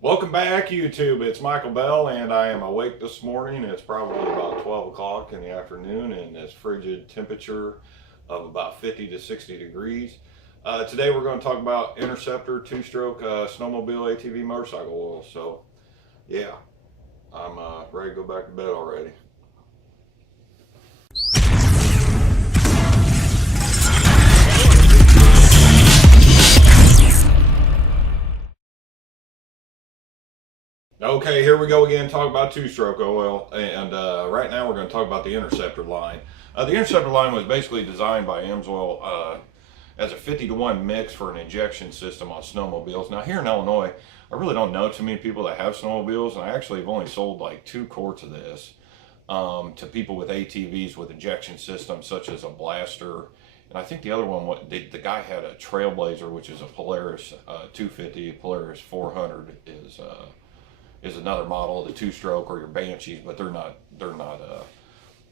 Welcome back, YouTube. It's Michael Bell, and I am awake this morning. It's probably about 12 o'clock in the afternoon, and it's frigid temperature of about 50 to 60 degrees. Today we're going to talk about Interceptor two-stroke snowmobile ATV motorcycle oil. So, yeah, I'm ready to go back to bed already. Okay, here we go again, talk about two-stroke oil, and right now we're going to talk about the Interceptor line. The Interceptor line was basically designed by Amsoil as a 50-to-1 mix for an injection system on snowmobiles. Now here in Illinois, I really don't know too many people that have snowmobiles, and I actually have only sold like 2 quarts of this to people with ATVs with injection systems such as a Blaster. And I think the other one, the guy had a Trailblazer, which is a Polaris 250, Polaris 400 is another model of the two-stroke, or your Banshees, but they're not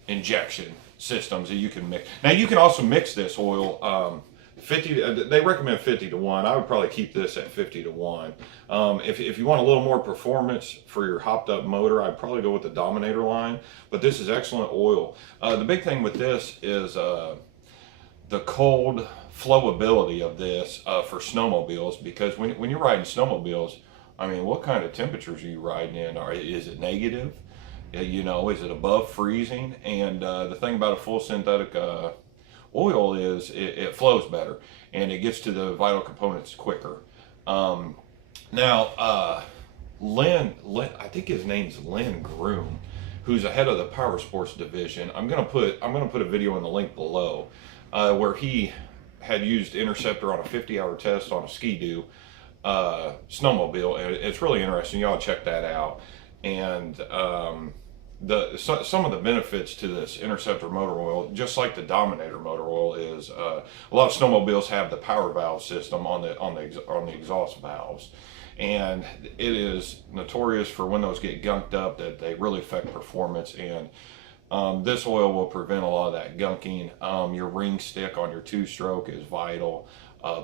injection systems that you can mix. Now you can also mix this oil 50. They recommend 50 to 1. I would probably keep this at 50 to 1. If you want a little more performance for your hopped up motor, I'd probably go with the Dominator line. But this is excellent oil. The big thing with this is the cold flowability of this for snowmobiles, because when you're riding snowmobiles, I mean, what kind of temperatures are you riding in? Is it negative? You know, is it above freezing? And the thing about a full synthetic oil is it flows better and it gets to the vital components quicker. Now, Lynn, I think his name's Lynn Groom, who's the head of the Powersports division. I'm gonna put a video in the link below where he had used Interceptor on a 50-hour test on a Ski-Doo snowmobile, and it's really interesting. Y'all check that out. And some of the benefits to this Interceptor motor oil, just like the Dominator motor oil, is a lot of snowmobiles have the power valve system on the exhaust valves, and it is notorious for when those get gunked up that they really affect performance. And this oil will prevent a lot of that gunking. Your ring stick on your two-stroke is vital.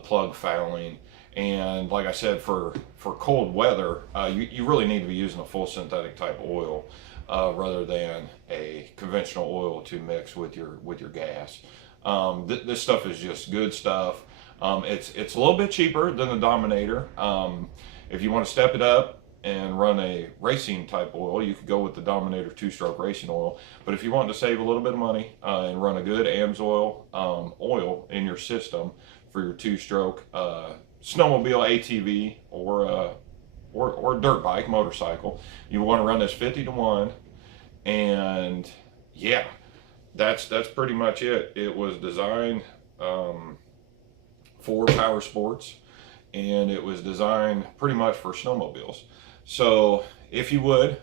Plug fouling. And like I said, for cold weather, you really need to be using a full synthetic type oil rather than a conventional oil to mix with your gas. This stuff is just good stuff. It's a little bit cheaper than the Dominator. If you want to step it up and run a racing type oil, you could go with the Dominator two-stroke racing oil. But if you want to save a little bit of money and run a good Amsoil oil in your system for your two-stroke snowmobile, ATV, or dirt bike, motorcycle, you want to run this 50 to 1. And yeah, that's pretty much it. It was designed for power sports, and it was designed pretty much for snowmobiles. So if you would,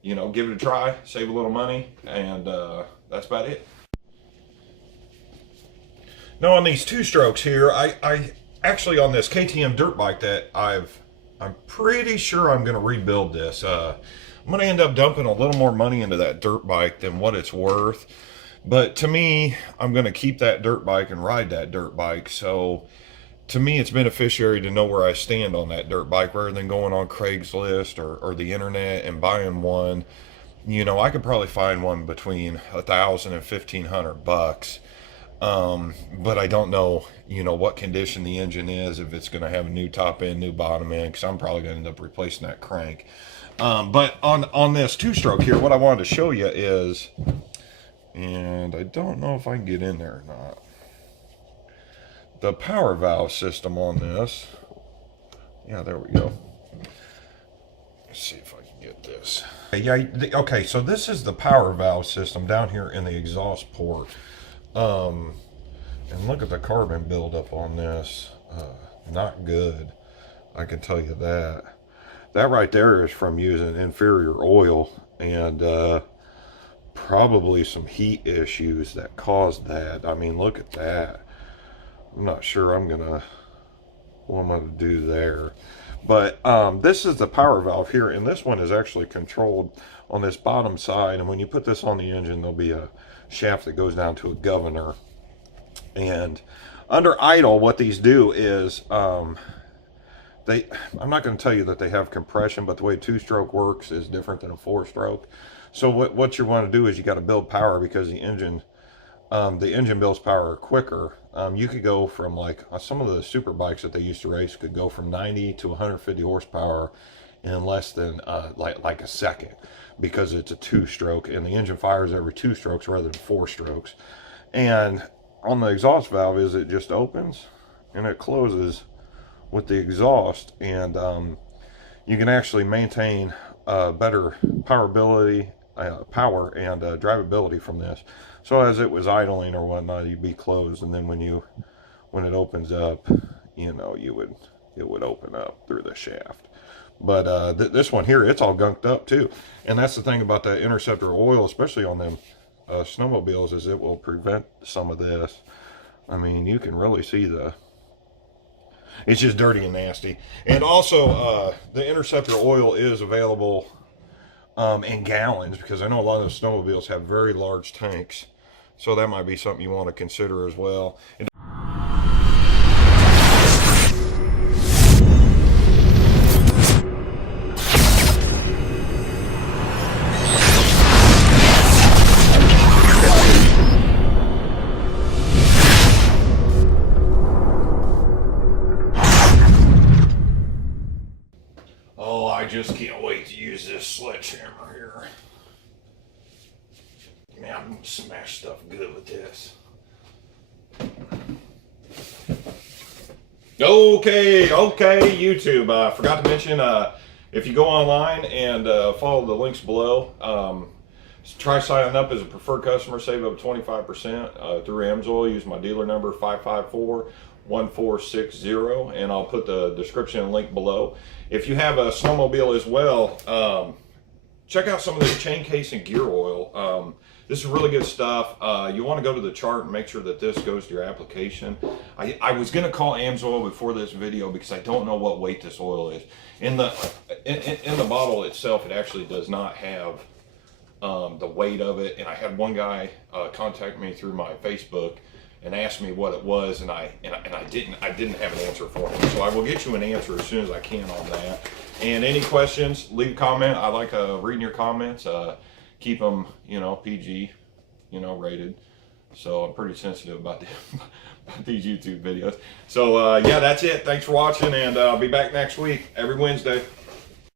you know, give it a try, save a little money, and that's about it. Now on these two strokes here, I actually, on this KTM dirt bike that I'm pretty sure I'm going to rebuild this. I'm going to end up dumping a little more money into that dirt bike than what it's worth. But to me, I'm going to keep that dirt bike and ride that dirt bike. So to me, it's beneficiary to know where I stand on that dirt bike rather than going on Craigslist or the internet and buying one. You know, I could probably find one between $1,000 and $1,500. But I don't know, you know, what condition the engine is, if it's going to have a new top end, new bottom end, because I'm probably going to end up replacing that crank. But on this two-stroke here, what I wanted to show you is, and I don't know if I can get in there or not, the power valve system on this. Yeah, there we go. Let's see if I can get this. Yeah, okay, so this is the power valve system down here in the exhaust port. And look at the carbon buildup on this. Not good, I can tell you that. That right there is from using inferior oil, and probably some heat issues that caused that. I mean, look at that. I'm not sure what I'm gonna do there. But this is the power valve here, and this one is actually controlled on this bottom side, and when you put this on the engine, there'll be a shaft that goes down to a governor. And under idle, what these do is I'm not going to tell you that they have compression, but the way 2-stroke works is different than a 4-stroke. So what you want to do is you got to build power, because the engine builds power quicker. You could go from, like, some of the super bikes that they used to race could go from 90 to 150 horsepower in less than like a second, because it's a 2-stroke and the engine fires every 2 strokes rather than 4 strokes. And on the exhaust valve is it just opens and it closes with the exhaust, and you can actually maintain better power and drivability from this. So as it was idling or whatnot, you'd be closed, and then when it opens up, you know, it would open up through the shaft. But this one here, it's all gunked up too. And that's the thing about that Interceptor oil, especially on them snowmobiles, is it will prevent some of this. I mean, you can really see it's just dirty and nasty. And also, the Interceptor oil is available in gallons, because I know a lot of the snowmobiles have very large tanks. So that might be something you want to consider as well. Oh, I just can't wait to use this sledgehammer here. Man, I'm gonna smash stuff good with this. Okay, YouTube. I forgot to mention, if you go online and follow the links below, try signing up as a preferred customer, save up 25% through Amsoil. Use my dealer number 554-1460, and I'll put the description and link below. If you have a snowmobile as well, check out some of this chain case and gear oil. This is really good stuff. You want to go to the chart and make sure that this goes to your application. I was going to call Amsoil before this video because I don't know what weight this oil is. In the bottle itself, it actually does not have the weight of it. And I had one guy contact me through my Facebook and asked me what it was, and I didn't have an answer for him. So I will get you an answer as soon as I can on that. And any questions, leave a comment. I like reading your comments. Keep them, you know, PG, you know, rated. So I'm pretty sensitive about these YouTube videos. So yeah, that's it. Thanks for watching, and I'll be back next week, every Wednesday.